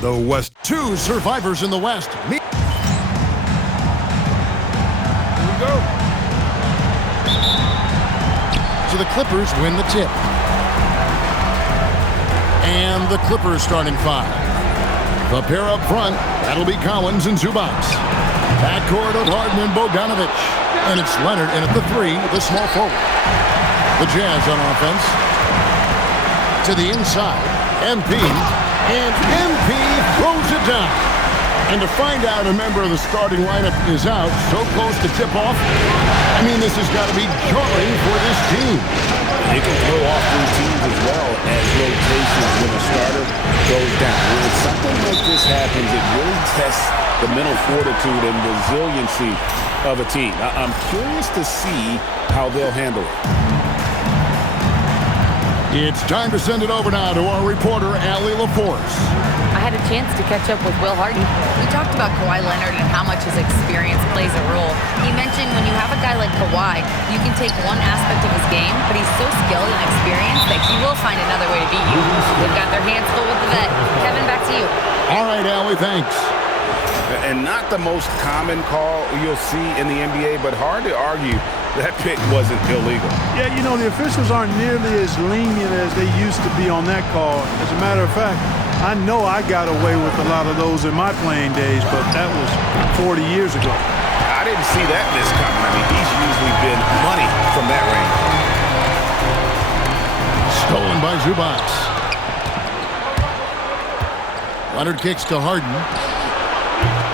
The West. Two survivors in the West. Here we go. So the Clippers win the tip. And the Clippers starting five. The pair up front, that'll be Collins and Zubac. Backcourt of Harden and Bogdanovic. And it's Leonard in at the three, the small forward. The Jazz on offense. To the inside, MP. And MP throws it down. And to find out a member of the starting lineup is out so close to tip-off, I mean, this has got to be jarring for this team. They can throw off routines as well as rotations when a starter goes down. When something like this happens, it really tests the mental fortitude and resiliency of a team. I'm curious to see how they'll handle it. It's time to send it over now to our reporter, Allie LaForce. I had a chance to catch up with Will Harden. We talked about Kawhi Leonard and how much his experience plays a role. He mentioned when you have a guy like Kawhi, you can take one aspect of his game, but he's so skilled and experienced that he will find another way to beat you. They've got their hands full with the vet. Kevin, back to you. All right, Allie, thanks. And not the most common call you'll see in the NBA, but hard to argue that pick wasn't illegal. Yeah, you know, the officials aren't nearly as lenient as they used to be on that call. As a matter of fact, I know I got away with a lot of those in my playing days, but that was 40 years ago. I didn't see that miss coming. I mean, he's usually been money from that range. Stolen by Zubac. Leonard kicks to Harden.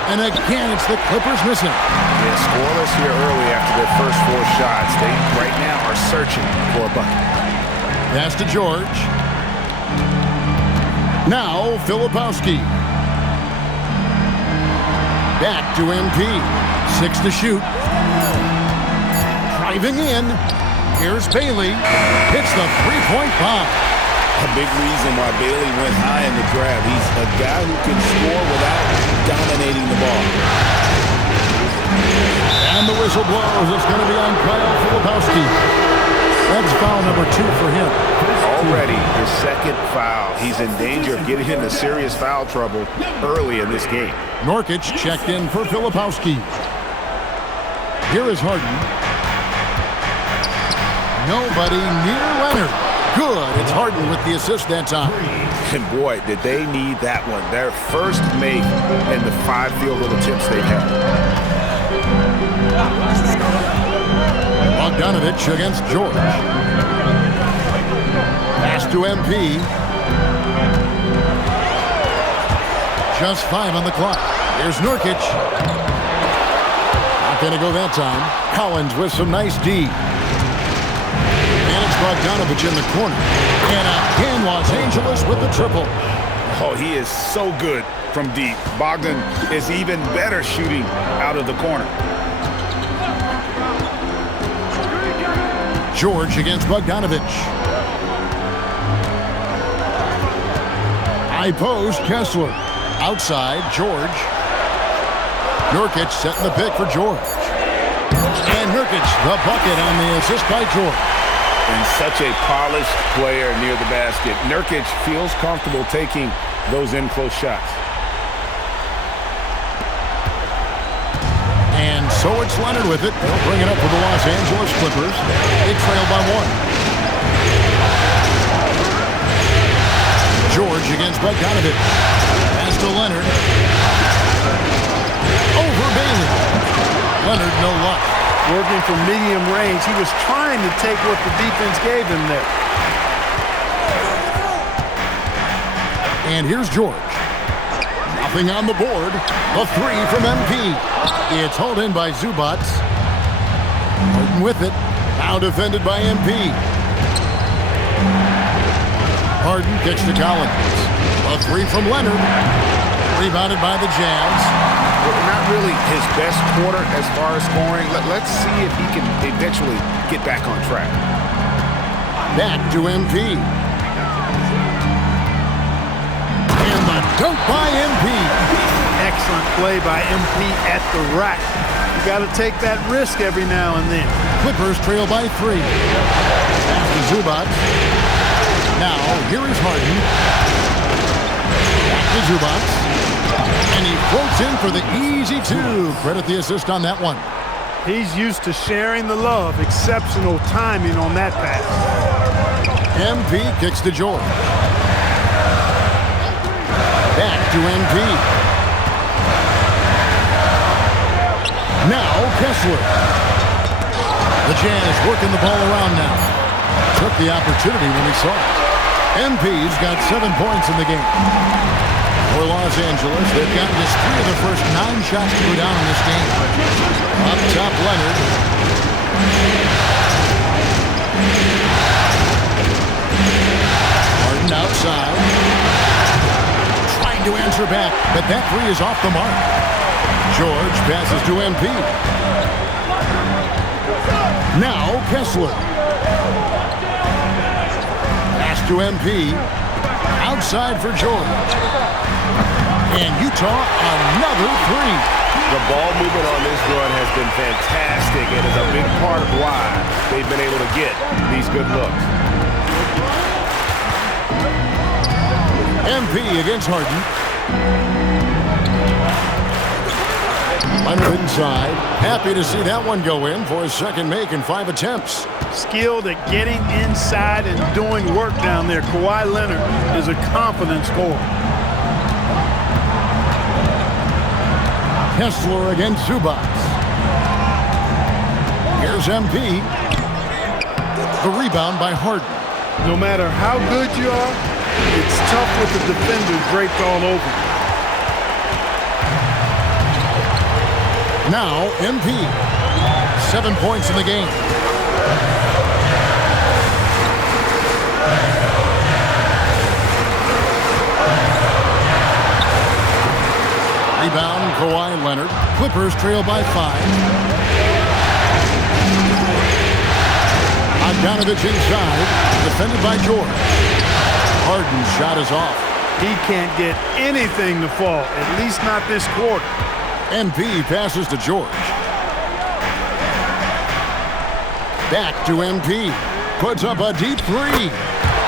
And again, it's the Clippers missing. Yeah, scoreless here early after their first four shots. They, right now, are searching for a bucket. Pass to George. Now, Filipowski. Back to MP. 6 to shoot. Driving in. Here's Bailey. Hits the three-point bomb. A big reason why Bailey went high in the draft. He's a guy who can score without dominating the ball. And the whistle blows. It's going to be on Kyle Filipowski. That's foul number 2 for him. Already his second foul. He's in danger of getting into serious foul trouble early in this game. Nurkic checked in for Filipowski. Here is Harden. Nobody near Leonard. Good. It's Harden with the assist that time. And boy, did they need that one. Their first make in the 5 field goal attempts they've had. Bogdanovic against George. Pass to MP. Just 5 on the clock. Here's Nurkic. Not going to go that time. Collins with some nice D. Bogdanovic in the corner. And again, Los Angeles with the triple. Oh, he is so good from deep. Bogdan is even better shooting out of the corner. George against Bogdanovic. High post, Kessler. Outside, George. Nurkic setting the pick for George. And Nurkic, the bucket on the assist by George. And such a polished player near the basket. Nurkic feels comfortable taking those in-close shots. And so it's Leonard with it. They'll bring it up for the Los Angeles Clippers. They trail by 1. George against Bogdanovic. Pass to Leonard. Over Bailey. Leonard, no luck. Working from medium range. He was trying to take what the defense gave him there. And here's George. Nothing on the board. A 3 from MP. It's hauled in by Zubac. Harden with it. Now defended by MP. Harden kicks to Collins. A 3 from Leonard. Rebounded by the Jazz. Not really his best quarter as far as scoring. Let's see if he can eventually get back on track. Back to MP. And the dunk by MP. Excellent play by MP at the rack. You got to take that risk every now and then. Clippers trail by 3. Pass to Zubac. Now, here is Harden. Back to Zubac. And he floats in for the easy two. Credit the assist on that one. He's used to sharing the love. Exceptional timing on that pass. MP kicks to George. Back to MP. Now Kessler. The Jazz working the ball around now. Took the opportunity when he saw it. MP's got 7 points in the game. For Los Angeles, they've gotten just 3 of the first 9 shots to go down in this game. Up top, Leonard. Harden outside. Trying to answer back, but that 3 is off the mark. George passes to MP. Now Kessler. Pass to MP. Outside for George. And Utah another 3. The ball movement on this run has been fantastic and is a big part of why they've been able to get these good looks. MP against Harden. Leonard inside. Happy to see that one go in for his second make in 5 attempts. Skilled at getting inside and doing work down there. Kawhi Leonard is a confident scorer. Kessler against Zubac. Here's MP. The rebound by Harden. No matter how good you are, it's tough with the defenders draped all over. Now MP. 7 points in the game. Rebound, Kawhi Leonard. Clippers trail by 5. Bogdanovich inside. Defended by George. Harden's shot is off. He can't get anything to fall, at least not this quarter. MP passes to George. Back to MP. Puts up a deep 3.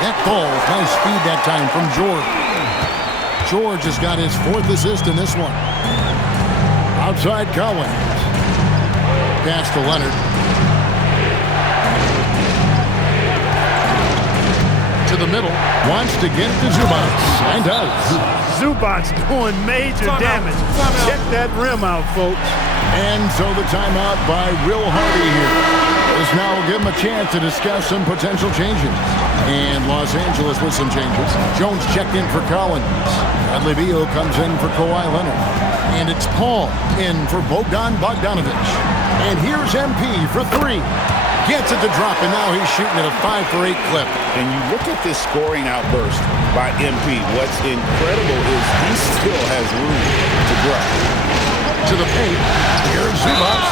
That falls. Nice speed that time from George. George has got his 4th assist in this one. Outside Collins. Pass to Leonard. To the middle. Wants to get it to Zubac. And does. Zubac's doing major damage. Check that rim out, folks. And so the timeout by Will Hardy here. This now will give him a chance to discuss some potential changes. And Los Angeles with some changes. Jones checked in for Collins. Bradley Beal comes in for Kawhi Leonard. And it's Paul in for Bogdan Bogdanovich. And here's MP for 3. Gets it to drop, and now he's shooting at a 5 for 8 clip. And you look at this scoring outburst by MP. What's incredible is he still has room to grow. To the paint. Here's Zubac.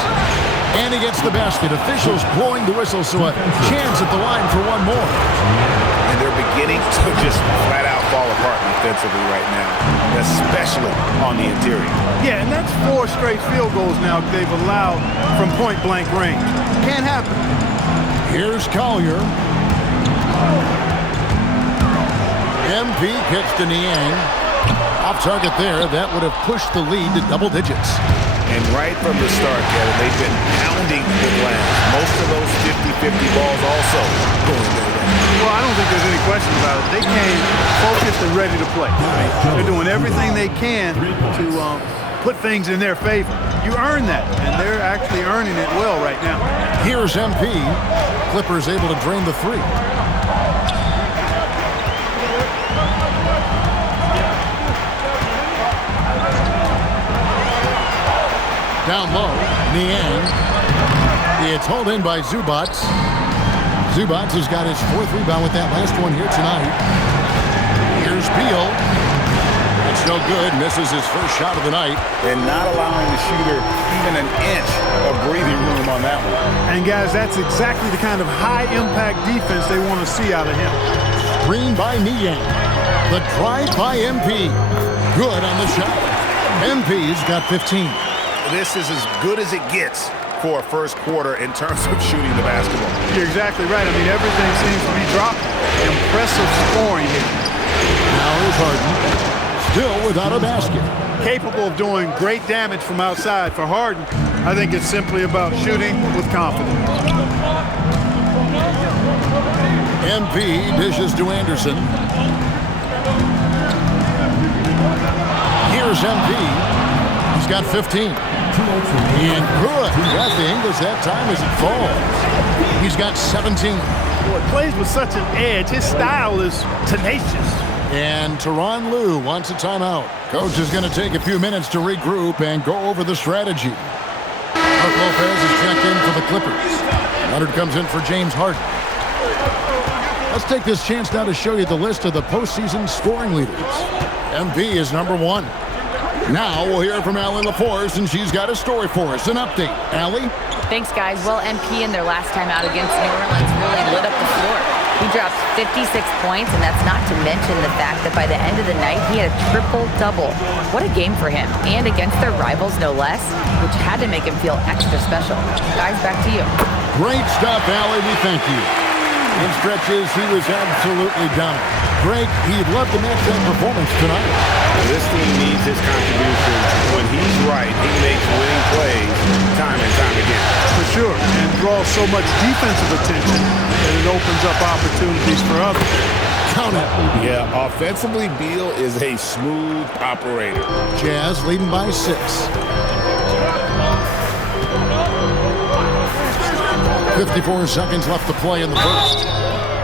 And he gets the basket. Officials blowing the whistle, so a chance at the line for one more. And they're beginning to just flat out fall apart defensively right now, especially on the interior. Yeah, and that's 4 straight field goals now they've allowed from point-blank range. Can't happen. Here's Collier. MP kicks to Niang. Off target there. That would have pushed the lead to double digits. And right from the start, Kevin, they've been pounding the glass. Most of those 50-50 balls also going their way. Well, I don't think there's any question about it. They came focused and ready to play. They're doing everything they can to put things in their favor. You earn that, and they're actually earning it well right now. Here's MP. Clippers able to drain the 3. Down low, Niang. It's hauled in by Zubac. Zubac has got his 4th rebound with that last one here tonight. Here's Beal. It's no good. Misses his first shot of the night. And not allowing the shooter even an inch of breathing room on that one. And, guys, that's exactly the kind of high-impact defense they want to see out of him. Screen by Niang. The drive by MP. Good on the shot. MP's got 15. This is as good as it gets for a first quarter in terms of shooting the basketball. You're exactly right. I mean, everything seems to be dropping. Impressive scoring here. Now here's Harden. still without a basket. Capable of doing great damage from outside. For Harden, I think it's simply about shooting with confidence. MP dishes to Anderson. Here's MP. He's got 15. And good. He got the Ingles that time as it falls. He's got 17. Boy, plays with such an edge. His style is tenacious. And Tyronn Lue wants a timeout. Coach is going to take a few minutes to regroup and go over the strategy. Brook Lopez is checked in for the Clippers. Leonard comes in for James Harden. Let's take this chance now to show you the list of the postseason scoring leaders. MP is number 1. Now we'll hear from Allie LaForce, and she's got a story for us. An update. Allie? Thanks, guys. Well, MP in their last time out against New Orleans really lit up the floor. He dropped 56 points, and that's not to mention the fact that by the end of the night, he had a triple-double. What a game for him, and against their rivals, no less, which had to make him feel extra special. Guys, back to you. Great stuff, Allie. We thank you. In stretches, he was absolutely dominant. Greg, he'd love to match that performance tonight. This team needs his contributions. When he's right, he makes winning plays time and time again. For sure, and draws so much defensive attention that it opens up opportunities for others. Count it. Yeah, offensively, Beal is a smooth operator. Jazz leading by 6. 54 seconds left to play in the first.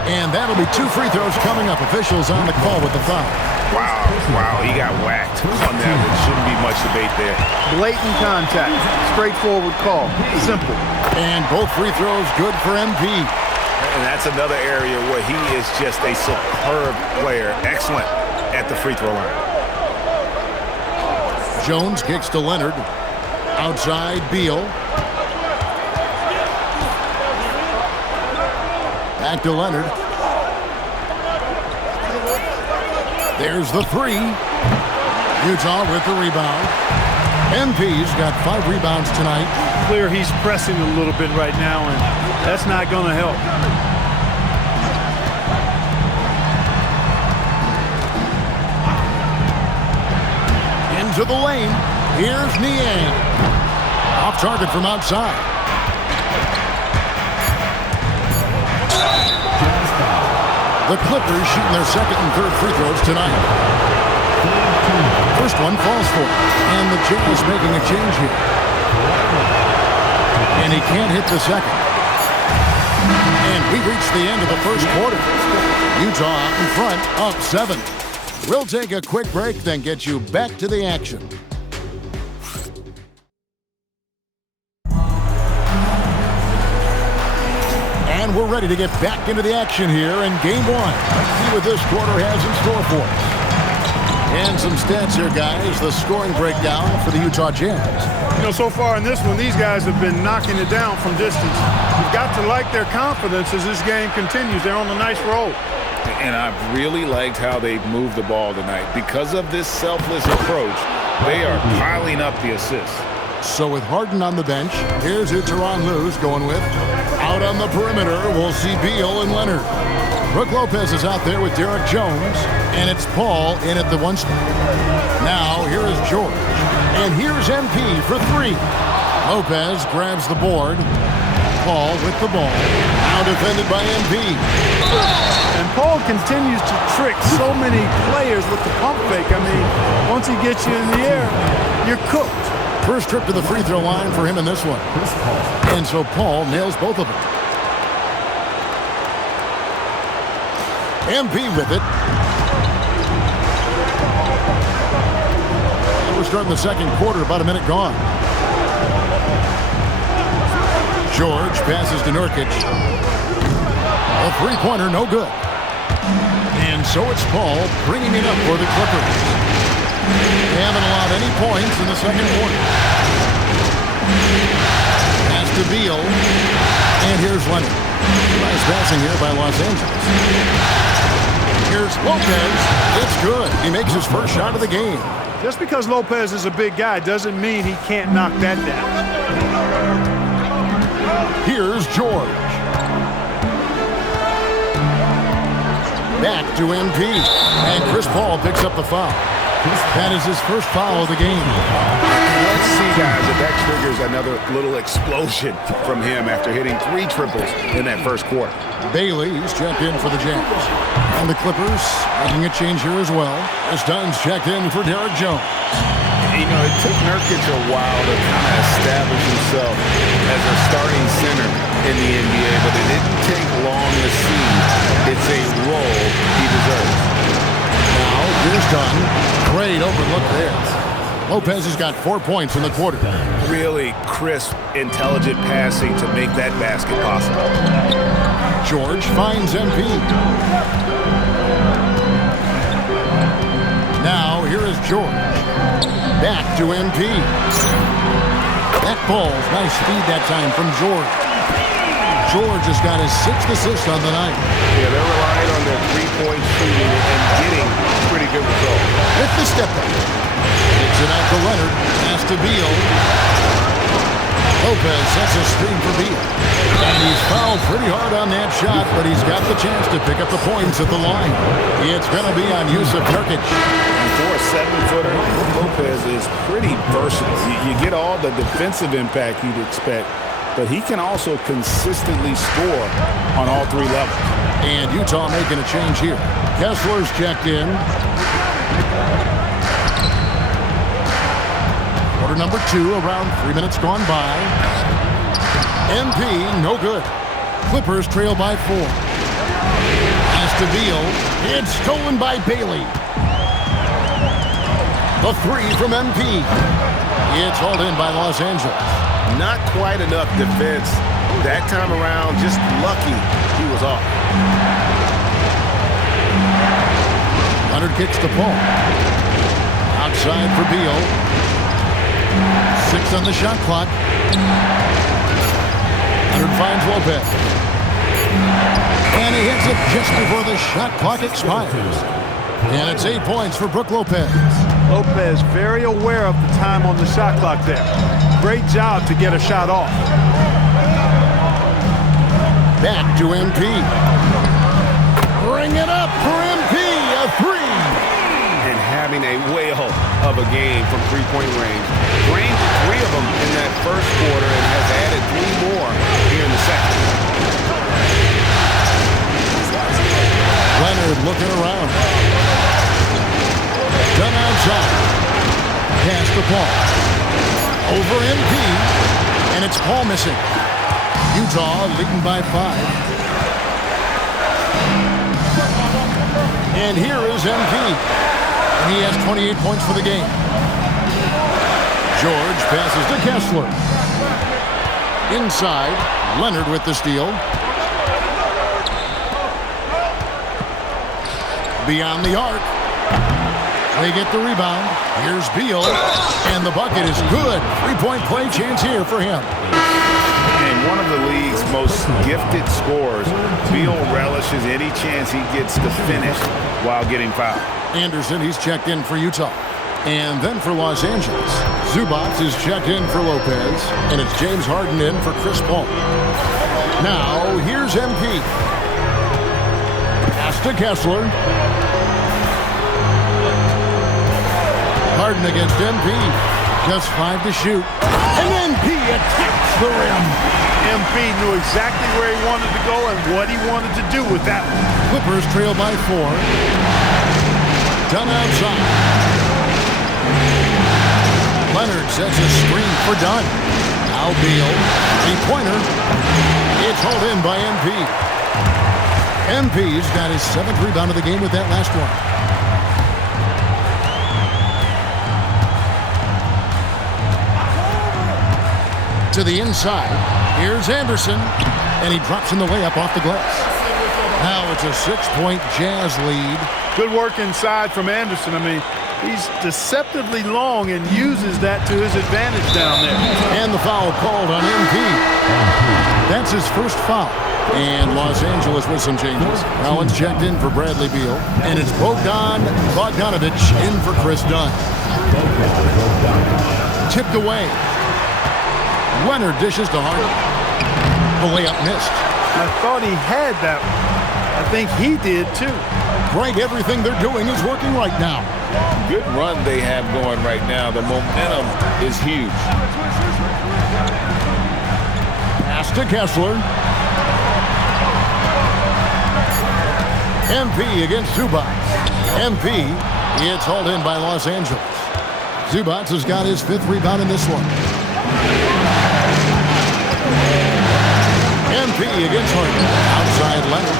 And that'll be 2 free throws coming up. Officials on the call with the foul. Wow, he got whacked on that one. Shouldn't be much debate there. Blatant contact. Straightforward call. Simple. And both free throws good for MP. And that's another area where he is just a superb player. Excellent at the free throw line. Jones kicks to Leonard. Outside, Beal. Back to Leonard. There's the 3. Utah with the rebound. MP's got 5 rebounds tonight. Clear he's pressing a little bit right now, and that's not going to help. Into the lane. Here's Niang. Off target from outside. The Clippers shooting their second and third free throws tonight. First one falls for it. And the Jazz making a change here. And he can't hit the second. And we reach the end of the first quarter. Utah out in front, up 7. We'll take a quick break, then get you back to the action. And we're ready to get back into the action here in Game 1. Let's see what this quarter has in store for us. And some stats here, guys. The scoring breakdown for the Utah Jazz. You know, so far in this one, these guys have been knocking it down from distance. You've got to like their confidence as this game continues. They're on a nice roll. And I've really liked how they've moved the ball tonight. Because of this selfless approach, they are piling up the assists. So with Harden on the bench, here's who Tyronn Lue's going with. Out on the perimeter, we'll see Beal and Leonard. Brook Lopez is out there with Derek Jones, and it's Paul in at the 1 spot. Now, here is George, and here's MP for 3. Lopez grabs the board. Paul with the ball. Now defended by MP. And Paul continues to trick so many players with the pump fake. I mean, once he gets you in the air, you're cooked. First trip to the free throw line for him in this one. And so Paul nails both of them. MP with it. We're starting the second quarter, about a minute gone. George passes to Nurkic. A three-pointer, no good. And so it's Paul bringing it up for the Clippers. They haven't allowed any points in the second quarter. Pass to Beal. And here's Leonard. Nice passing here by Los Angeles. Here's Lopez. It's good. He makes his first shot of the game. Just because Lopez is a big guy doesn't mean he can't knock that down. Here's George. Back to MP. And Chris Paul picks up the foul. That is his first foul of the game. Let's see, guys, if that triggers another little explosion from him after hitting 3 triples in that first quarter. Bailey, he's checked in for the Jazz. And the Clippers making a change here as well. As Dunn's checked in for Derek Jones. You know, it took Nurkic a while to kind of establish himself as a starting center in the NBA, but it didn't take long to see it's a role he deserves. Now, here's Dunn. Great open look there. Lopez has got 4 points in the quarter. Really crisp, intelligent passing to make that basket possible. George finds MP. Now, here is George. Back to MP. That ball's nice speed that time from George. George has got his 6th assist on the night. Yeah, they're relying on their three-point shooting and getting pretty good results. With the step back. Kicks it out to Leonard. Pass to Beal. Lopez sets a screen for Beal. And he's fouled pretty hard on that shot, but he's got the chance to pick up the points at the line. It's going to be on Jusuf Nurkic. For a 7-footer, Lopez is pretty versatile. You get all the defensive impact you'd expect, but he can also consistently score on all 3 levels. And Utah making a change here. Kessler's checked in. Quarter number 2, around 3 minutes gone by. MP, no good. Clippers trail by 4. Pass to Beal. It's stolen by Bailey. The 3 from MP. It's hauled in by Los Angeles. Not quite enough defense. That time around, just lucky he was off. Leonard kicks the ball. Outside for Beal. 6 on the shot clock. Leonard finds Lopez. And he hits it just before the shot clock expires. And it's 8 points for Brook Lopez. Lopez very aware of the time on the shot clock there. Great job to get a shot off. Back to MP. Bring it up for MP. A 3. And having a whale of a game from three-point range. Drained 3 of them in that first quarter and has added 3 more here in the second. Leonard looking around. Done outside. Pass the ball. Over MP. And it's Paul missing. Utah leading by 5. And here is MP. And he has 28 points for the game. George passes to Kessler. Inside. Leonard with the steal. Beyond the arc. They get the rebound. Here's Beal. And the bucket is good. 3-point play chance here for him. And one of the league's most gifted scorers, Beal relishes any chance he gets to finish while getting fouled. Anderson, he's checked in for Utah. And then for Los Angeles, Zubac is checked in for Lopez. And it's James Harden in for Chris Paul. Now, here's MP. Pass to Kessler. Harden against MP. Just 5 to shoot. And MP attacks the rim. MP knew exactly where he wanted to go and what he wanted to do with that one. Clippers trail by 4. Done outside. Leonard sets a screen for Dunn. Now Beal. 3-pointer. It's hauled in by MP. MP's got his 7th rebound of the game with that last one. To the inside. Here's Anderson. And he drops in the layup off the glass. Now it's a 6-point Jazz lead. Good work inside from Anderson. I mean, he's deceptively long and uses that to his advantage down there. And the foul called on MP. That's his first foul. And Los Angeles with some changes. Rollins checked in for Bradley Beal. And it's Bogdan Bogdanovic in for Chris Dunn. Tipped away. Leonard dishes to Harden. The layup missed. I thought he had that one. I think he did too. Greg, everything they're doing is working right now. good run they have going right now. The momentum is huge. Pass to Kessler. MP against Zubats. MP gets hauled in by Los Angeles. Zubats has got his 5th rebound in this one. MP against Harden. Outside Leonard.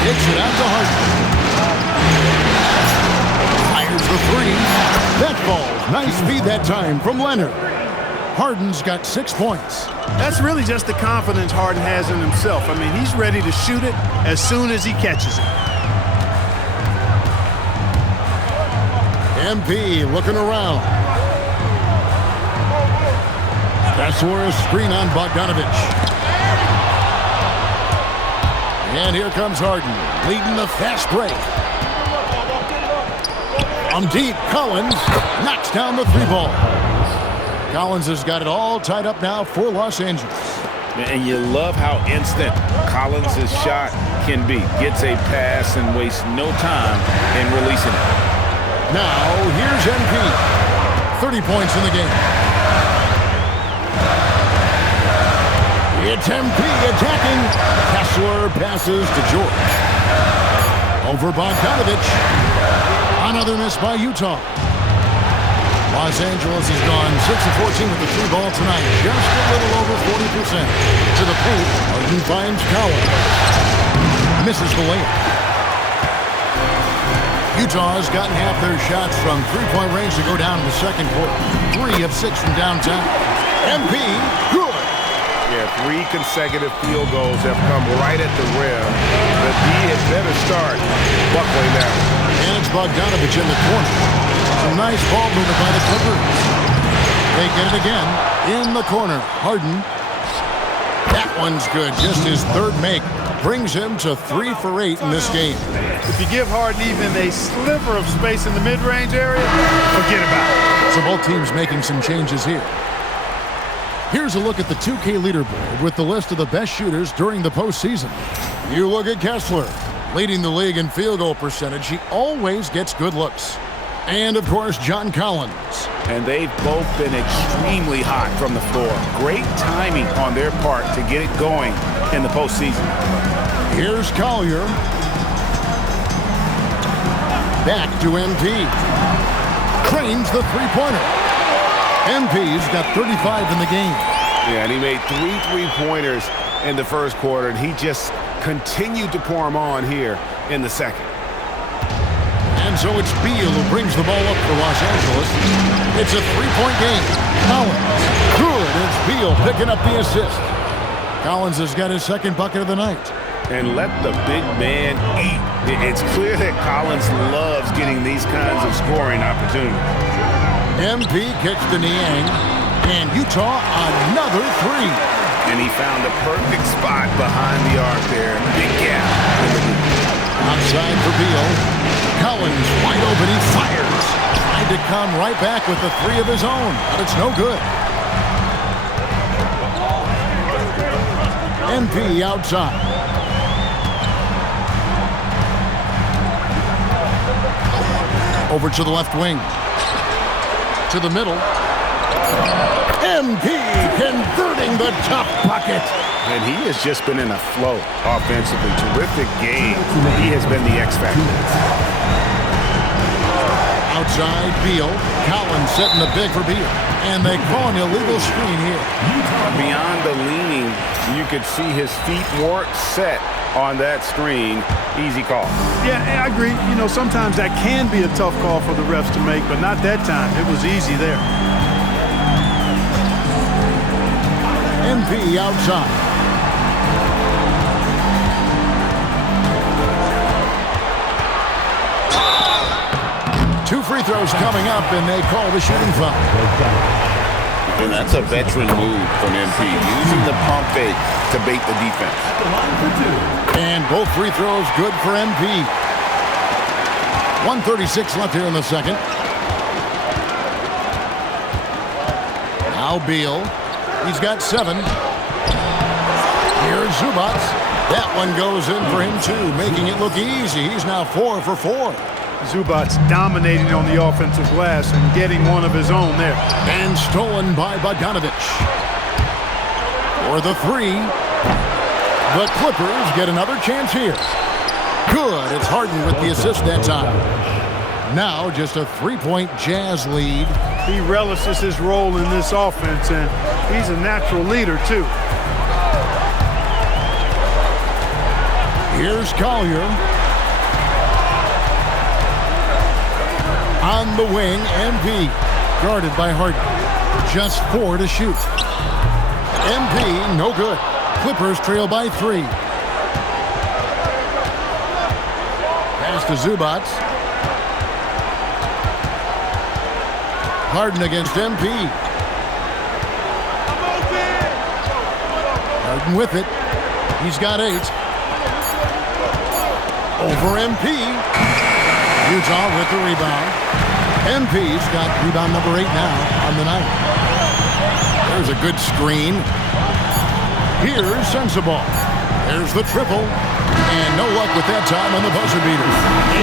Kicks it out to Harden. Fires the 3. That falls. Nice feed that time from Leonard. Harden's got 6 points. That's really just the confidence Harden has in himself. I mean, he's ready to shoot it as soon as he catches it. MP looking around. That's where a screen on Bogdanovich. And here comes Harden, leading the fast break. From deep, Collins knocks down the 3-ball. Collins has got it all tied up now for Los Angeles. And you love how instant Collins' shot can be. Gets a pass and wastes no time in releasing it. Now, here's MP. 30 points in the game. It's MP attacking. Kessler passes to George. Over Bogdanovich. Another miss by Utah. Los Angeles has gone 6 of 14 with the 3-ball tonight. Just a little over 40%. To the paint, Harden finds Collins. Misses the layup. Utah has gotten half their shots from 3-point range to go down in the second quarter. 3 of 6 from downtown. MP, good. Yeah, 3 consecutive field goals have come right at the rim. The D had better start buckling down. And it's Bogdanovich in the corner. Some nice ball movement by the Clippers. They get it again in the corner. Harden. That one's good. Just his 3rd make. Brings him to 3 for 8 in this game. If you give Harden even a sliver of space in the mid-range area, forget about it. So both teams making some changes here. Here's a look at the 2K leaderboard with the list of the best shooters during the postseason. You look at Kessler, leading the league in field goal percentage. He always gets good looks. And, of course, John Collins. And they've both been extremely hot from the floor. Great timing on their part to get it going in the postseason. Here's Collier. Back to MP. Cranes the 3-pointer. MP's got 35 in the game. Yeah, and he made 3 3-pointers in the first quarter, and he just continued to pour them on here in the second. And so it's Beal who brings the ball up for Los Angeles. It's a 3-point game. Collins. Good. It's Beal picking up the assist. Collins has got his 2nd bucket of the night. And let the big man eat. It's clear that Collins loves getting these kinds of scoring opportunities. MP kicks to Niang. And Utah another 3. And he found the perfect spot behind the arc there. Big gap in the lead. Outside for Beal. Collins wide open, he fires. Trying to come right back with the 3 of his own, but it's no good. MP outside. Over to the left wing. To the middle. MP converting the top bucket. And he has just been in a flow offensively. Terrific game. He has been the X factor. Outside, Beal. Collins setting the big for Beal. And they call an illegal screen here. Beyond the leaning, you could see his feet more set on that screen. Easy call. Yeah, I agree. You know, sometimes that can be a tough call for the refs to make, but not that time. It was easy there. MP outside. 2 free throws coming up, and they call the shooting foul. And that's a veteran move from MP, using the pump fake to bait the defense. And both free throws good for MP. 1:36 left here in the second. Now Beal. He's got 7. Here's Zubats. That one goes in for him, too, making it look easy. He's now 4 for 4. Zubac's dominating on the offensive glass and getting one of his own there. And stolen by Bogdanovic. For the 3. The Clippers get another chance here. Good. It's Harden with the assist that time. Now just a 3-point Jazz lead. He relishes his role in this offense, and he's a natural leader, too. Here's Collier. On the wing, MP. Guarded by Harden. Just 4 to shoot. MP, no good. Clippers trail by 3. Pass to Zubac. Harden against MP. Harden with it. He's got 8. Over MP. Utah with the rebound. MP's got rebound number 8 now on the night. There's a good screen. Here's Sensabaugh. There's the triple. And no luck with that time on the buzzer beater.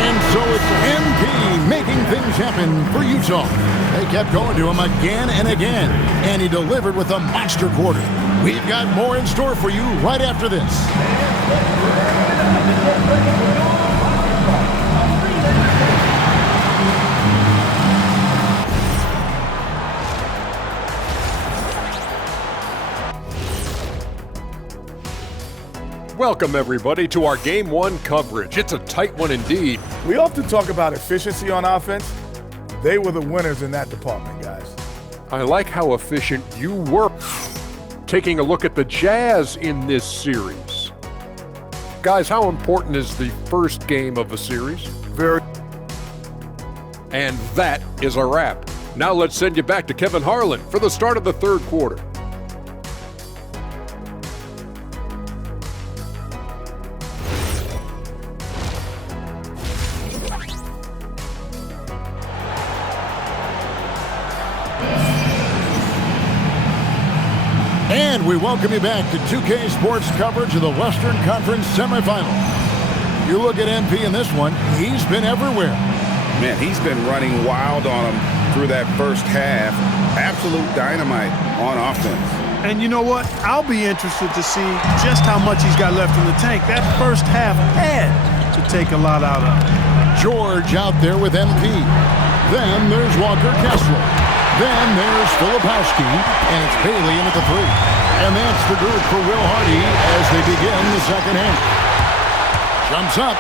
And so it's MP making things happen for Utah. They kept going to him again and again. And he delivered with a monster quarter. We've got more in store for you right after this. Welcome, everybody, to our Game 1 coverage. It's a tight one indeed. We often talk about efficiency on offense. They were the winners in that department, guys. I like how efficient you were. Taking a look at the Jazz in this series. Guys, how important is the first game of a series? Very. And that is a wrap. Now let's send you back to Kevin Harlan for the start of the third quarter. And we welcome you back to 2K Sports coverage of the Western Conference semifinal. You look at MP in this one, he's been everywhere. Man, he's been running wild on him through that first half. Absolute dynamite on offense. And you know what? I'll be interested to see just how much he's got left in the tank. That first half had to take a lot out of him. George out there with MP. Then there's Walker Kessler. Then there's Filipowski, and it's Bailey in at the 3. And that's the group for Will Hardy as they begin the second half. Jumps up,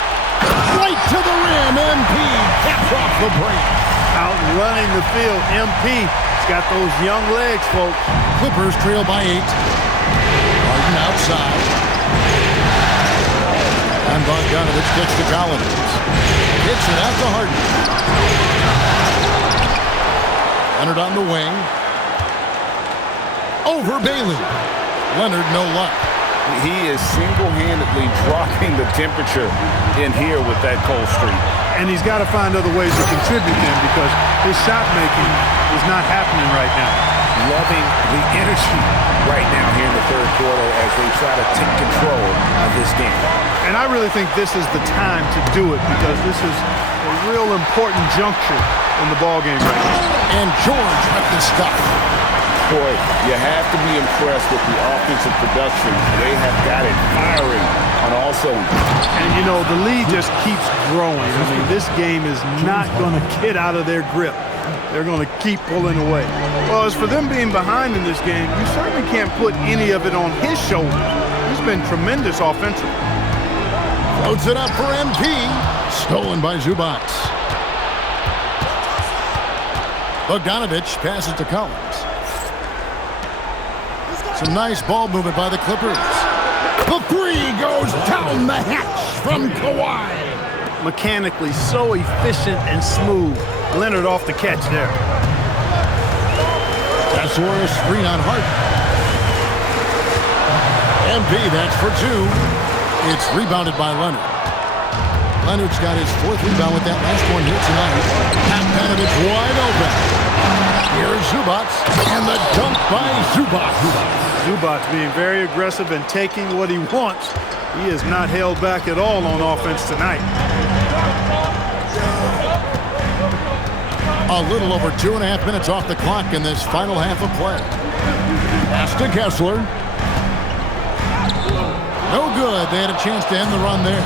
right to the rim. MP caps off the break. Out running the field, MP. He's got those young legs, folks. Clippers trail by 8. Harden outside. And Bogdanovic kicks to Collins. Kicks it out to Harden. Leonard on the wing. Over Bailey. Leonard, no luck. He is single-handedly dropping the temperature in here with that cold streak. And he's got to find other ways to contribute then because his shot making is not happening right now. Loving the energy right now here in the third quarter as they try to take control of this game. And I really think this is the time to do it because this is a real important juncture in the ballgame right now. And George with the stuff. Boy, you have to be impressed with the offensive production. They have got it firing on all cylinders. And, you know, the lead just keeps growing. I mean, this game is not going to get out of their grip. They're going to keep pulling away. Well, as for them being behind in this game, you certainly can't put any of it on his shoulders. He's been tremendous offensively. Floats it up for MP. Stolen by Zubac. Bogdanovic passes to Collins. Some nice ball movement by the Clippers. The 3 goes down the hatch from Kawhi. Mechanically so efficient and smooth. Leonard off the catch there. Kessler screen on Harden. MP, that's for 2. It's rebounded by Leonard. Leonard's got his 4th rebound with that last one here tonight. Bogdanovic wide open. Here's Zubac, and the dunk by Zubac. Zubac being very aggressive and taking what he wants He is not held back at all on offense tonight. A little over 2.5 minutes off the clock in this final half of play. Pass to Kessler. No good. They had a chance to end the run there.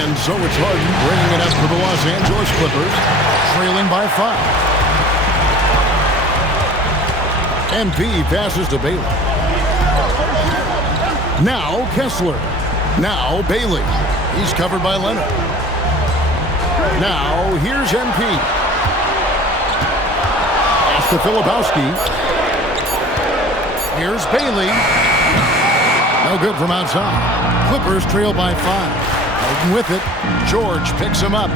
And so it's Harden bringing it up for the Los Angeles Clippers, trailing by 5. MP passes to Bailey. Now Kessler. Now Bailey. He's covered by Leonard. Now here's MP. Pass to Filipowski. Here's Bailey. No good from outside. Clippers trail by 5. Harden with it. George picks him up.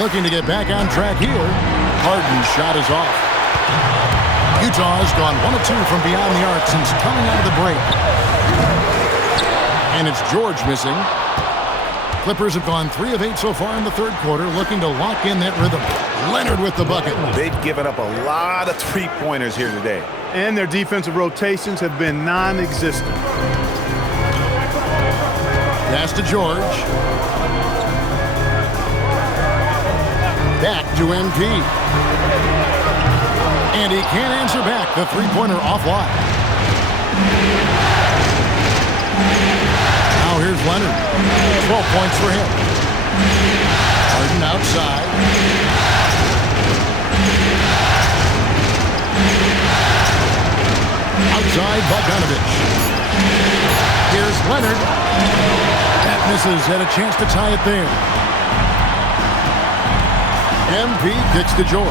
Looking to get back on track here. Harden's shot is off. Utah has gone 1 of 2 from beyond the arc since coming out of the break. And it's George missing. Clippers have gone 3 of 8 so far in the third quarter, looking to lock in that rhythm. Leonard with the bucket. They've given up a lot of three-pointers here today. And their defensive rotations have been non-existent. Pass to George. Back to MP. And he can't answer back. The three-pointer offline. Now here's Leonard. 12 points for him. Harden outside. Outside Bogdanovich. Here's Leonard. That misses. Had a chance to tie it there. MP kicks to George.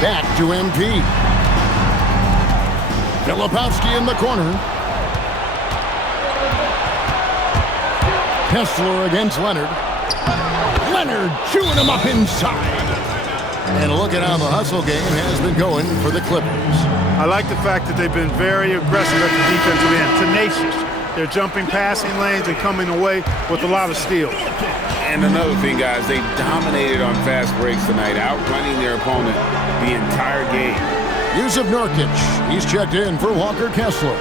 Back to MP. Filipowski in the corner. Kessler against Leonard. Leonard chewing him up inside. And look at how the hustle game has been going for the Clippers. I like the fact that they've been very aggressive at the defensive end, tenacious. They're jumping passing lanes and coming away with a lot of steals. And another thing, guys, they dominated on fast breaks tonight, outrunning their opponent the entire game. Yusuf Nurkic. He's checked in for Walker Kessler.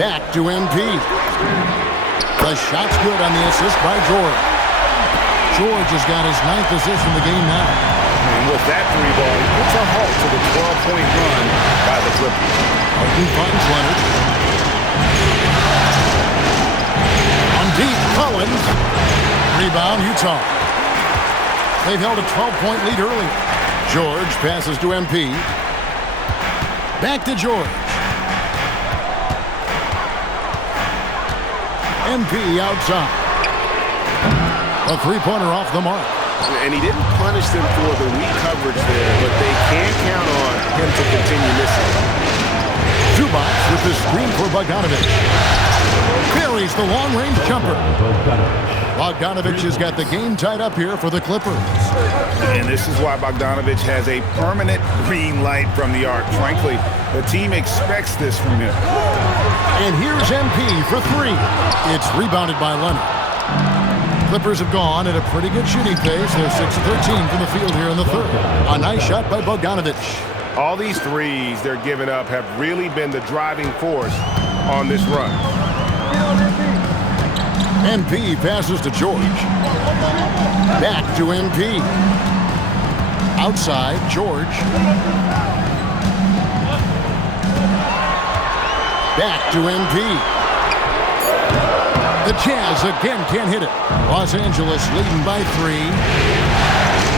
Back to MP. The shot's good on the assist by George. George has got his 9th assist in the game now. And with that three ball, he puts a halt to the 12-point run by the Clippers. Harden finds Leonard. On deep, Collins. Rebound, Utah. They've held a 12-point lead earlier. George passes to MP. Back to George. MP outside. A three-pointer off the mark. And he didn't punish them for the weak coverage there, but they can't count on him to continue missing. Zubac with the screen for Bogdanovich. Buries the long-range jumper. Bogdanovich has got the game tied up here for the Clippers. And this is why Bogdanovich has a permanent green light from the arc. Frankly, the team expects this from him. And here's MP for 3. It's rebounded by Leonard. Clippers have gone at a pretty good shooting pace. They're 6 of 13 from the field here in the third. A nice shot by Bogdanovich. All these threes they're giving up have really been the driving force on this run. MP passes to George. Back to MP. Outside, George. Back to MP. The Jazz again can't hit it. Los Angeles leading by 3.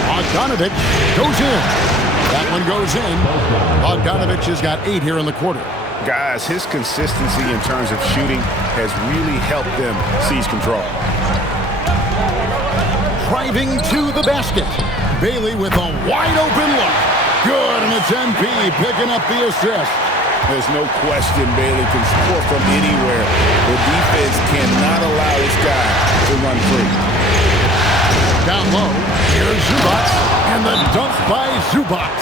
Bogdanovich goes in. That one goes in. Bogdanovich has got 8 here in the quarter. Guys, his consistency in terms of shooting has really helped them seize control. Driving to the basket. Bailey with a wide open look. Good, and it's MP picking up the assist. There's no question Bailey can score from anywhere. The defense cannot allow this guy to run free. Down low, here's Zubac, and the dunk by Zubac.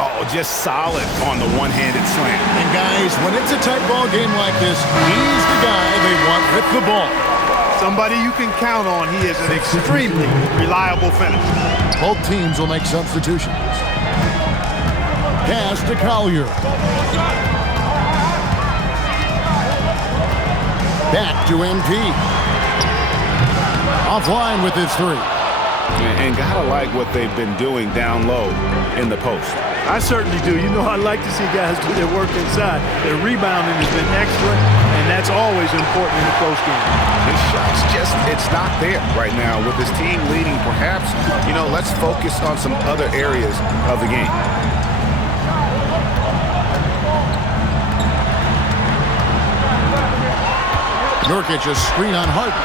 Oh, just solid on the one-handed slam. And guys, when it's a tight ball game like this, he's the guy they want with the ball. Somebody you can count on. He is an extremely reliable finisher. Both teams will make substitutions. Pass to Collier. Back to MP. Offline with his three. And gotta like what they've been doing down low in the post. I certainly do. You know, I like to see guys do their work inside. Their rebounding has been excellent, and that's always important in a close game. His shot's just, it's not there right now. With his team leading, perhaps, you know, let's focus on some other areas of the game. Nurkic a screen on Harden.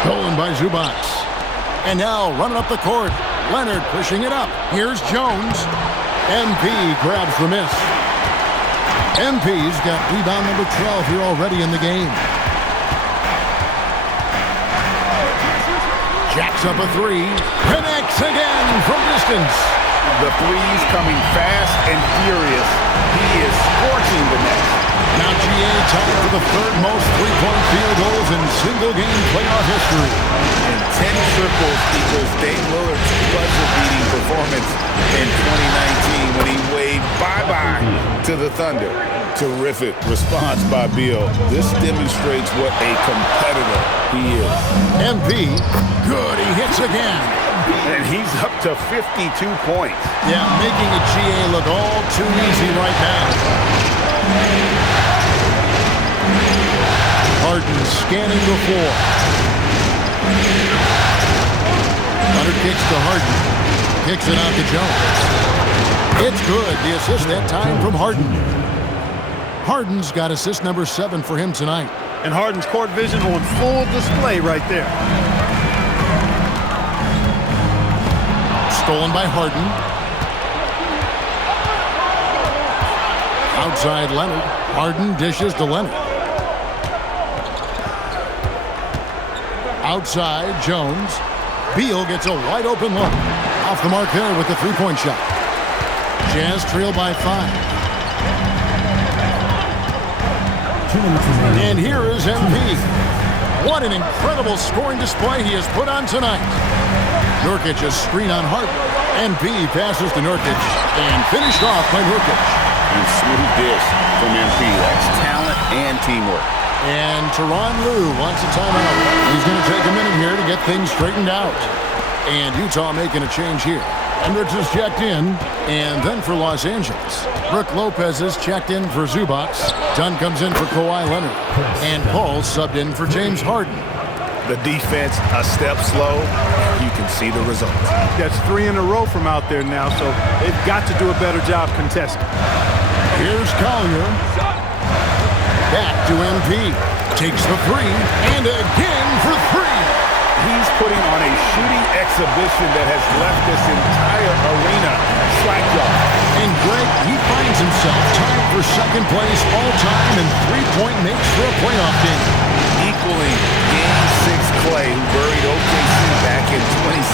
Stolen by Zubac. And now running up the court. Leonard pushing it up. Here's Jones. MP grabs the miss. MP's got rebound number 12 here already in the game. Jacks up a three. Connects again from distance. The threes coming fast and furious. He is scorching the net. Now GA tied for the third most three-point field goals in single-game playoff history. And 10 triples equals Dame Lillard's buzzer-beating performance in 2019 when he waved bye-bye to the Thunder. Terrific response by Beal. This demonstrates what a competitor he is. MP, good, he hits again. And he's up to 52 points. Yeah, making a GA look all too easy right now. Harden scanning the floor. Leonard kicks to Harden. Kicks it out to Jones. It's good. The assist that time from Harden. Harden's got assist number 7 for him tonight. And Harden's court vision on full display right there. Stolen by Harden. Outside Leonard. Harden dishes to Leonard. Outside Jones. Beal gets a wide open look. Off the mark there with the three-point shot. Jazz trail by 5. And here is MP. What an incredible scoring display he has put on tonight. Nurkic a screen on Harden. MP passes to Nurkic and finished off by Nurkic. And smooth dish from MP. That's talent and teamwork. And Tyronn Lue wants a timeout. He's going to take a minute here to get things straightened out. And Utah making a change here. Hendricks is checked in, and then for Los Angeles. Brook Lopez is checked in for Zubac. Dunn comes in for Kawhi Leonard. And Paul subbed in for James Harden. The defense a step slow. You can see the results. That's 3 in a row from out there now, so they've got to do a better job contesting. Here's Collier. Back to MP. Takes the three, and again for 3. He's putting on a shooting exhibition that has left this entire arena slack-jawed. And Greg, he finds himself tied for second place all-time in three-point makes for a playoff game. Equaling Game 6 Clay, who buried OKC back in 2016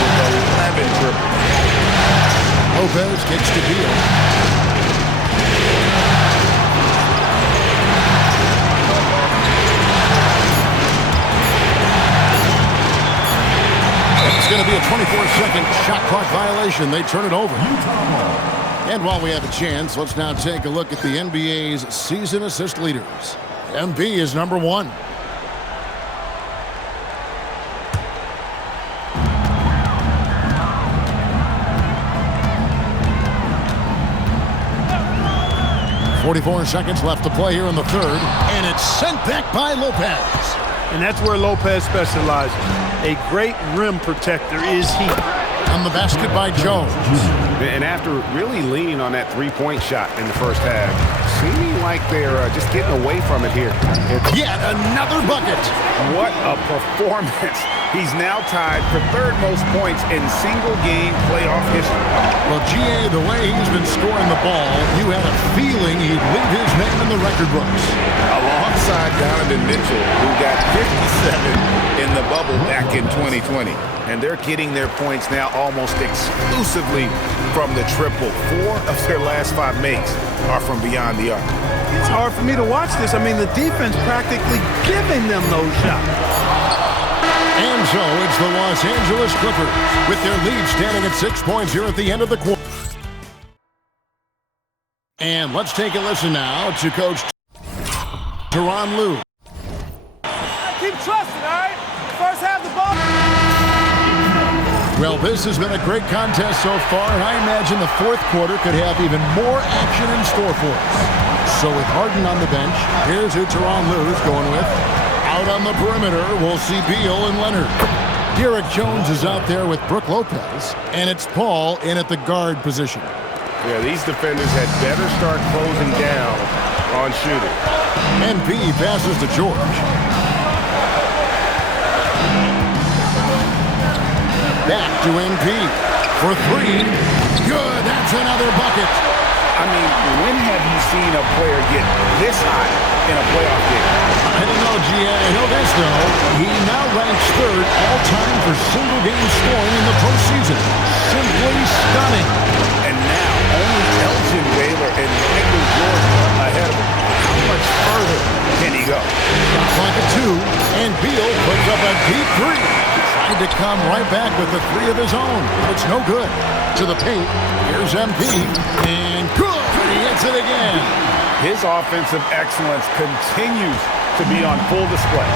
with 11 triples. Lopez kicks to Beal. It's going to be a 24-second shot clock violation. They turn it over. And while we have a chance, let's now take a look at the NBA's season assist leaders. MP is number 1. .44 seconds left to play here in the third. And it's sent back by Lopez. And that's where Lopez specializes. A great rim protector is he. On the basket by Jones. And after really leaning on that three-point shot in the first half, seeming like they're just getting away from it here. Yet another bucket. What a performance. He's now tied for third most points in single-game playoff history. Well, GA, the way he's been scoring the ball, you had a feeling he'd leave his name in the record books. Alongside Donovan Mitchell, who got 57 in the bubble back in 2020. And they're getting their points now almost exclusively from the triple. 4 of their last 5 makes are from beyond the arc. It's hard for me to watch this. I mean, the defense practically giving them those shots. And so it's the Los Angeles Clippers with their lead standing at 6 points here at the end of the quarter. And let's take a listen now to Coach. Tyronn Lue. Keep trusting, all right? First half the ball. Well, this has been a great contest so far, and I imagine the fourth quarter could have even more action in store for us. So with Harden on the bench, here's who Tyronn Lue is going with. Out on the perimeter, we'll see Beal and Leonard. Derek Jones is out there with Brook Lopez, and it's Paul in at the guard position. Yeah, these defenders had better start closing down on shooting. NP passes to George. Back to NP for three. Good, that's another bucket. I mean, when have you seen a player get this hot in a playoff game? I don't know, G. I know this, though. He now ranks third all-time for single-game scoring in the postseason. Simply stunning. And now only Elgin Baylor and Michael Jordan ahead of him. How much further can he go? Shot clock at 2, and Beal puts up a deep three. Tried to come right back with the three of his own. It's no good. To the paint, here's MP, and good! He hits it again. His offensive excellence continues to be on full display.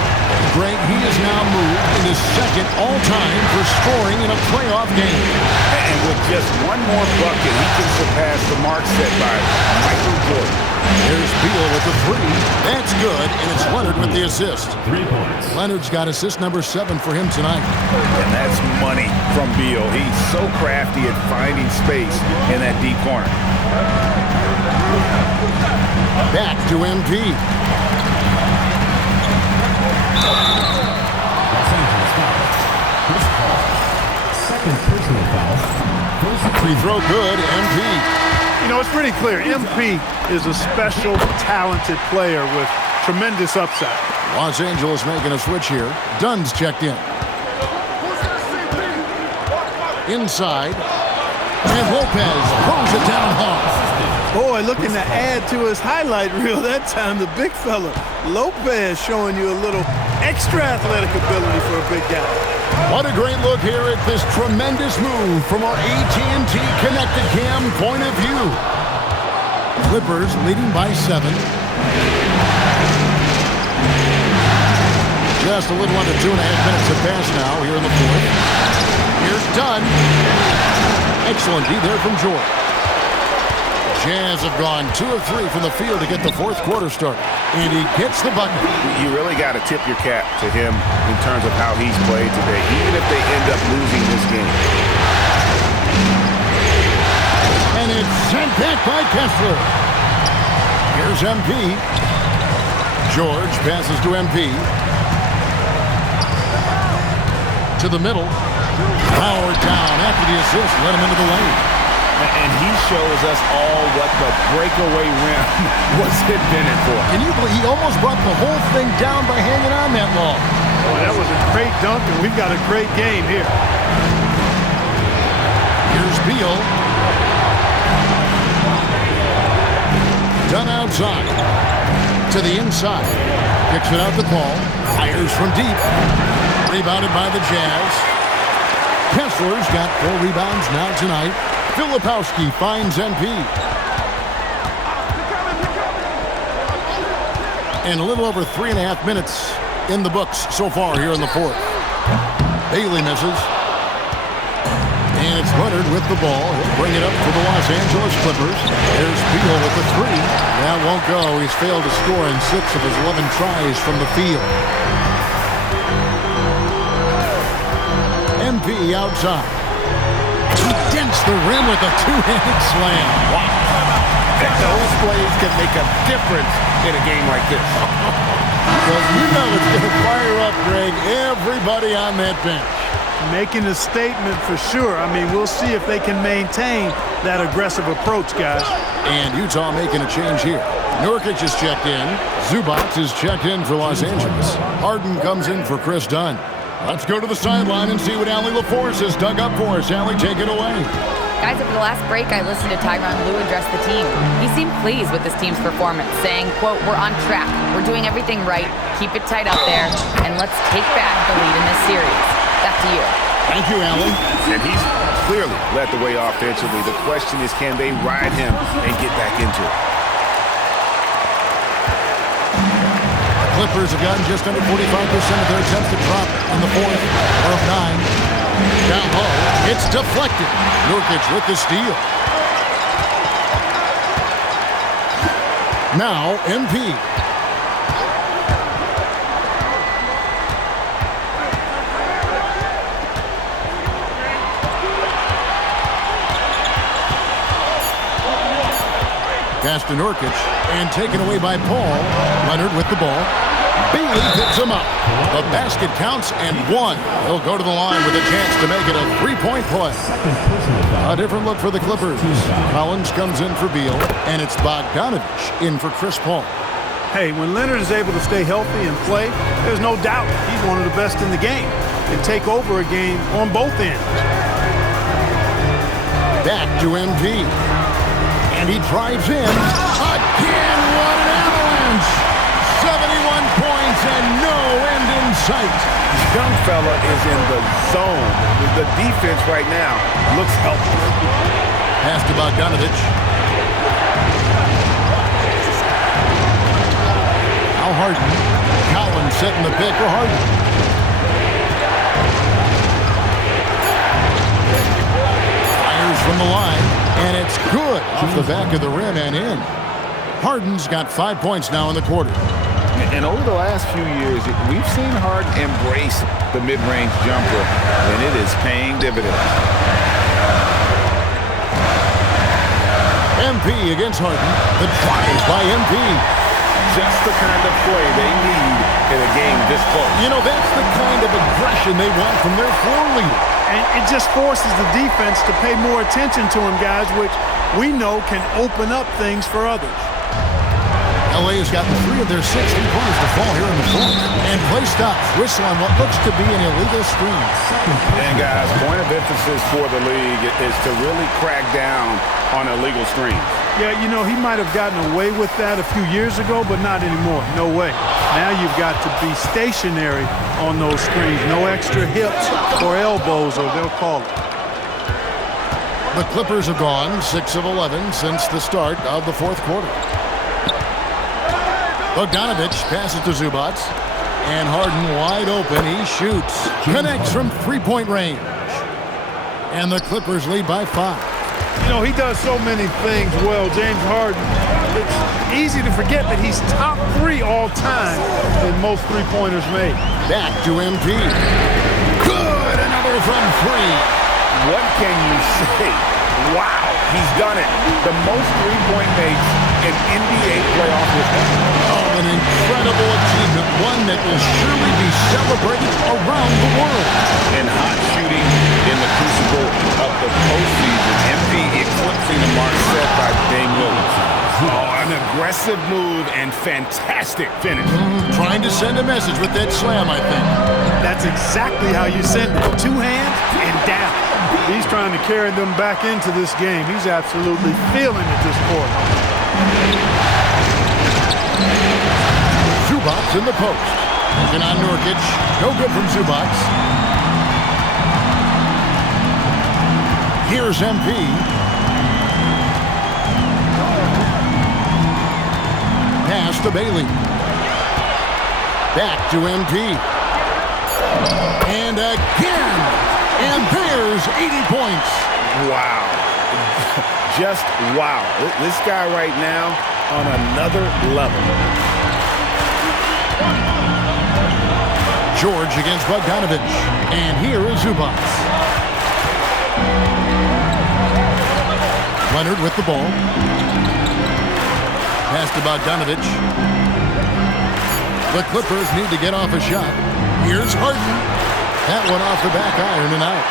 Greg, he has now moved into second all-time for scoring in a playoff game. And with just one more bucket, he can surpass the mark set by Michael Jordan. Here's Beal with the three. That's good, and it's Leonard with the assist. 3 points. Leonard's got assist number 7 for him tonight. And that's money from Beal. He's so crafty at finding space in that deep corner. Back to MP. Second personal foul. Free throw good, MP. You know, it's pretty clear. MP is a special, talented player with tremendous upside. Los Angeles making a switch here. Dunn's checked in. Inside. And Lopez throws it down hard. Boy, looking to add to his highlight reel that time, the big fella. Lopez showing you a little extra athletic ability for a big guy. What a great look here at this tremendous move from our AT&T Connected Cam point of view. Clippers leading by 7. Just a little under 2.5 minutes have passed now here in the fourth. Here's Dunn. Excellent D there from George. Jazz have gone 2 of 3 from the field to get the fourth quarter started. And he gets the bucket. You really got to tip your cap to him in terms of how he's played today, even if they end up losing this game. And it's sent back by Kessler. Here's MP. George passes to MP. To the middle. Howard down after the assist. Let him into the lane. And he shows us all what the breakaway rim was invented for. Can you believe he almost brought the whole thing down by hanging on that long? Boy, that was a great dunk, and we've got a great game here. Here's Beal. Dunn outside. To the inside. Kicks it out to Paul. Fires from deep. Rebounded by the Jazz. Kessler's got 4 rebounds now tonight. Filipowski finds MP. And a little over 3.5 minutes in the books so far here in the fourth. Bailey misses. And it's Leonard with the ball. He'll bring it up for the Los Angeles Clippers. There's Beal with the three. That won't go. He's failed to score in 6 of his 11 tries from the field. MP outside. He dents the rim with a 2-handed slam. Wow. Those plays can make a difference in a game like this. Well, you know it's going to fire up, Greg, everybody on that bench. Making a statement for sure. I mean, we'll see if they can maintain that aggressive approach, guys. And Utah making a change here. Nurkic is checked in. Zubac is checked in for Los Angeles. Harden comes in for Chris Dunn. Let's go to the sideline and see what Allie LaForce has dug up for us. Allie, take it away. Guys, over the last break, I listened to Tyronn Lue address the team. He seemed pleased with this team's performance, saying, quote, "We're on track. We're doing everything right. Keep it tight out there, and let's take back the lead in this series." Back to you. Thank you, Allie. And he's clearly led the way offensively. The question is, can they ride him and get back into it? Clippers have gotten just under 45% of their attempts to drop in the fourth of 9. Down low, it's deflected. Nurkic with the steal. Now, MP. Pass to Nurkic, and taken away by Paul. Leonard with the ball. Bailey picks him up. The basket counts and 1. He'll go to the line with a chance to make it a 3-point play. A different look for the Clippers. Collins comes in for Beal, and it's Bogdanovich in for Chris Paul. Hey, when Leonard is able to stay healthy and play, there's no doubt he's one of the best in the game and take over a game on both ends. Back to MP. And he drives in. Again, what an avalanche! 71 points and no end in sight. Young fella is in the zone. The defense right now looks helpless. Pass to Bogdanovich. Now Harden. Collins setting the pick for Harden. Fires from the line. And it's good off the back of the rim and in. Harden's got 5 points now in the quarter. And over the last few years, we've seen Harden embrace the mid-range jumper, and it is paying dividends. MP against Harden. The drive by MP. Just the kind of play they need in a game this close. You know, that's the kind of aggression they want from their floor leader. And it just forces the defense to pay more attention to him, guys, which we know can open up things for others. LA has gotten 3 of their 6 3-pointers to fall here in the fourth. And play stops. Whistle on what looks to be an illegal screen. And guys, point of emphasis for the league is to really crack down on illegal screens. Yeah, you know, he might have gotten away with that a few years ago, but not anymore. No way. Now you've got to be stationary on those screens. No extra hips or elbows, or they'll call it. The Clippers have gone 6 of 11 since the start of the fourth quarter. Bogdanovich passes to Zubac. And Harden wide open. He shoots. Connects from 3-point range. And the Clippers lead by 5. You know, he does so many things well, James Harden. It's easy to forget that he's top 3 all time in most three-pointers made. Back to MP. Good! Another from 3. What can you say? Wow, he's done it. The most three-point makes in NBA playoff history. Oh, an incredible achievement. One that will surely be celebrated around the world. And hot shooting in the crucible of the postseason. MP eclipsing the mark set by Dame Lillard. Oh, an aggressive move and fantastic finish. Trying to send a message with that slam, I think. That's exactly how you send it. 2 hands and down. He's trying to carry them back into this game. He's absolutely feeling it this quarter. Zubac in the post. Looking on Nurkic. No good from Zubac. Here's MP. Pass to Bailey. Back to MP. And again. And there's 80 points. Wow. Just wow. This guy right now on another level. George against Bogdanovich. And here is Zubac. Leonard with the ball. Pass to Bogdanovich. The Clippers need to get off a shot. Here's Harden. That one off the back iron and out.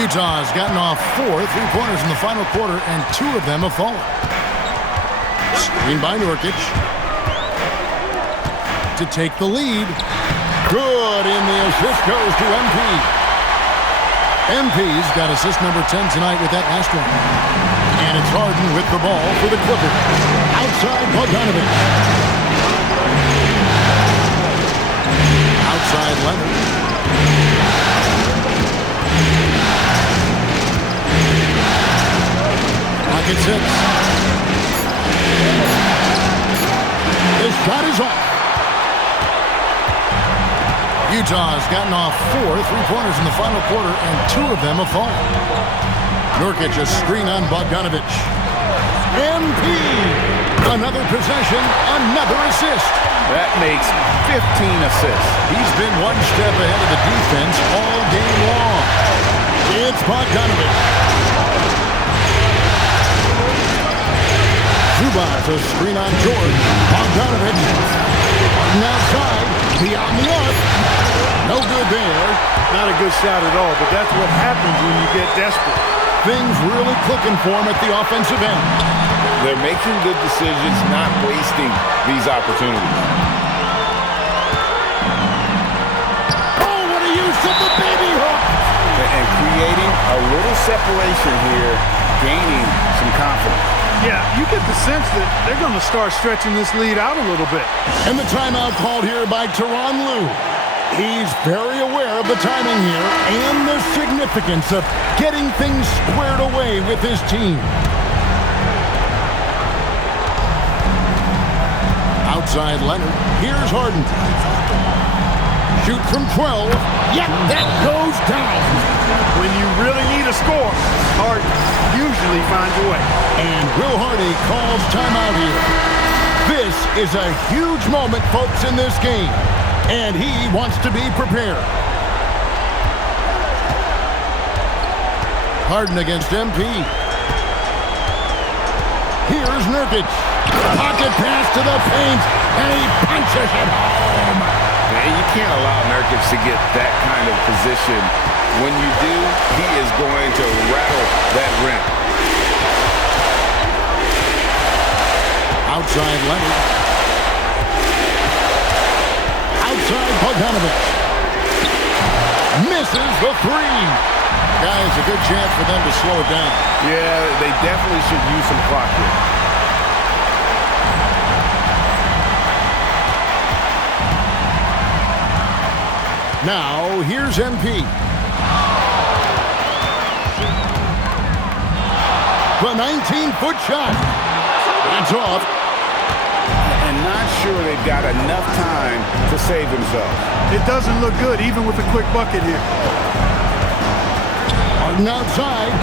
Utah's gotten off 4 3-pointers in the final quarter, and 2 of them have fallen. Screen by Nurkic. To take the lead. Good, and the assist goes to MP. MP's got assist number 10 tonight with that last one. And it's Harden with the ball for the Clippers. Outside Bogdanovich. Outside Leonard. Pocket 6. His shot is off. Utah's gotten off 4 3-pointers in the final quarter, and 2 of them have fallen. Nurkic a screen on Bogdanovic. MP! Another possession, another assist. That makes 15 assists. He's been one step ahead of the defense all game long. It's Bogdanovic. Zubac a screen on George. Bogdanovic. Outside, beyond the arc. No good there. Not a good shot at all, but that's what happens when you get desperate. Things really clicking for him at the offensive end. They're making good decisions, not wasting these opportunities. Oh, what a use of the baby hook! And creating a little separation here, gaining some confidence. Yeah, you get the sense that they're going to start stretching this lead out a little bit. And the timeout called here by Tyronn Lue. He's very aware of the timing here and the significance of getting things squared away with his team. Outside Leonard. Here's Harden. Shoot from 12. Yep, that goes down. When you really need a score, Harden usually finds a way. And Will Hardy calls timeout here. This is a huge moment, folks, in this game. And he wants to be prepared. Harden against MP. Here's Nurkic. Pocket pass to the paint, and he punches it home. Man, you can't allow Nurkic to get that kind of position. When you do, he is going to rattle that rim. Outside Leonard. Outside Bogdanovic. Misses the 3. Guys, a good chance for them to slow it down. Yeah, they definitely should use some clock here. Now, here's MP. The 19-foot shot. That's off. And not sure they've got enough time to save themselves. It doesn't look good, even with a quick bucket here. On the outside.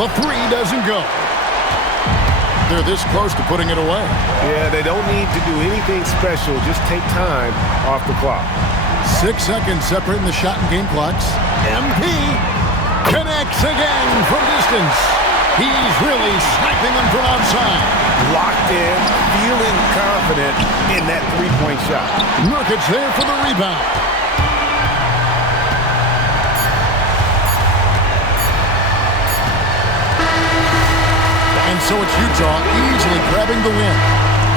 The 3 doesn't go. They're this close to putting it away. Yeah, they don't need to do anything special. Just take time off the clock. 6 seconds separating the shot and game clocks. MP connects again from distance. He's really sniping them from outside. Locked in, feeling confident in that three-point shot. Nurkic there for the rebound. And so it's Utah easily grabbing the win.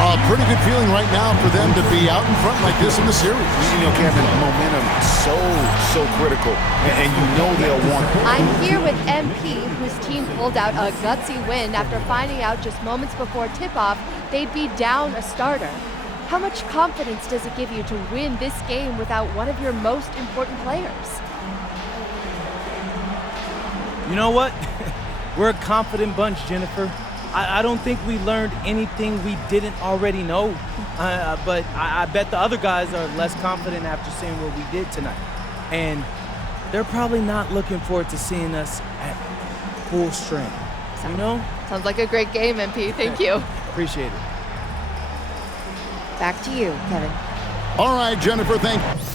A pretty good feeling right now for them to be out in front like this in the series. You know, Kevin, momentum so critical, and you know they'll want it. I'm here with MP, whose team pulled out a gutsy win after finding out just moments before tip-off they'd be down a starter. How much confidence does it give you to win this game without one of your most important players? You know what? We're a confident bunch, Jennifer. I don't think we learned anything we didn't already know, but I bet the other guys are less confident after seeing what we did tonight. And they're probably not looking forward to seeing us at full strength, you know? Sounds like a great game, MP. Thank you. Appreciate it. Back to you, Kevin. All right, Jennifer, thank you.